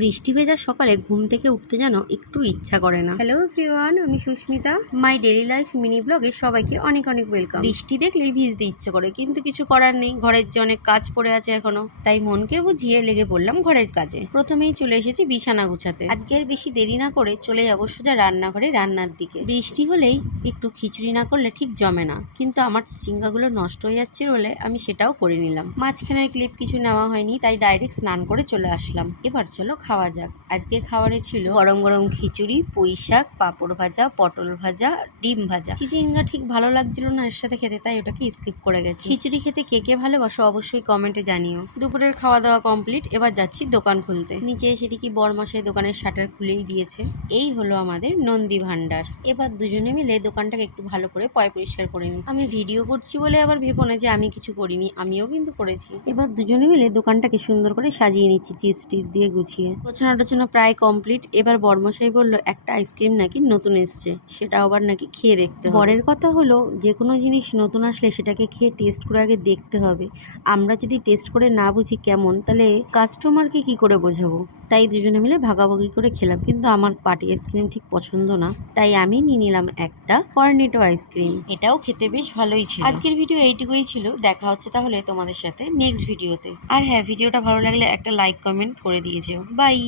বৃষ্টি ভেজা সকালে ঘুম থেকে উঠতে যেন একটু ইচ্ছা করে না। হ্যালো এভরিওয়ান, আমি Susmita. My daily life mini ব্লগে সবাইকে অনেক অনেক ওয়েলকাম। বৃষ্টি দেখলেই ভিজতে ইচ্ছে করে, কিন্তু কিছু করার নেই, ঘরের যে অনেক কাজ পড়ে আছে এখনো, তাই মনকে বুঝিয়ে লেগে পড়লাম ঘরের কাজে। প্রথমেই চলে এসেছি বিছানা গুছাতে। আজকে আর বেশি দেরি না করে চলে যাবো সোজা রান্নাঘরে রান্নার দিকে। বৃষ্টি হলেই একটু খিচুড়ি না করলে ঠিক জমে না, কিন্তু আমার চিচিঙ্গাগুলো নষ্ট হয়ে যাচ্ছে বলে আমি সেটাও করে নিলাম। মাঝখানের ক্লিপ কিছু নেওয়া হয়নি, তাই ডাইরেক্ট স্নান করে চলে আসলাম। এবার চলো খাওয়া যাক। আজকের খাবারে ছিল গরম গরম খিচুড়ি, পুঁই শাক, পাঁপড় ভাজা, পটল ভাজা, ডিম ভাজা। চিচিঙ্গা ঠিক ভালো লাগছিল না এর সাথে খেতে, তাই ওটাকে স্কিপ করে গেছি। খিচুড়ি খেতে কে কে ভালোবাসো অবশ্যই কমেন্টে জানিও। দুপুরের খাওয়া দাওয়া কমপ্লিট, এবার যাচ্ছি দোকান খুলতে। নিচে এসে দেখি বরমশাই দোকানের শাটার খুলেই দিয়েছে। এই হলো আমাদের নন্দী ভান্ডার। এবার দুজনে মিলে দোকানটাকে একটু ভালো করে পয় পরিষ্কার করে নিই। আমি ভিডিও করছি বলে আবার ভেবো না যে আমি কিছু করিনি, আমিও কিন্তু করেছি। এবার দুজনে মিলে দোকানটাকে সুন্দর করে সাজিয়ে নিচ্ছি চিপস টিপস দিয়ে গুছিয়ে। গোছানো টোছানো প্রায় কমপ্লিট। এবার বরমশাই বললো একটা আইসক্রিম নাকি নতুন এসছে, সেটা আবার নাকি খেয়ে দেখতে হবে। বরের কথা হলো যে কোনো জিনিস নতুন আসলে সেটাকে খেয়ে টেস্ট করে আগে দেখতে হবে। আমরা যদি টেস্ট করে না বুঝি কেমন, তাহলে কাস্টমারকে কি করে বোঝাবো? তাই দুজনে মিলে ভাগাভাগি করে খেলাম, কিন্তু আমার পাটি আইসক্রিম ঠিক পছন্দ না, তাই আমি নিয়ে নিলাম একটা কর্নেটো আইসক্রিম। এটাও খেতে বেশ ভালোই ছিল। আজকের ভিডিও এইটুকুই ছিল। দেখা হচ্ছে তাহলে তোমাদের সাথে নেক্সট ভিডিওতে। আর হ্যাঁ, ভিডিওটা ভালো লাগলে একটা লাইক কমেন্ট করে দিয়ে যেও। বাই।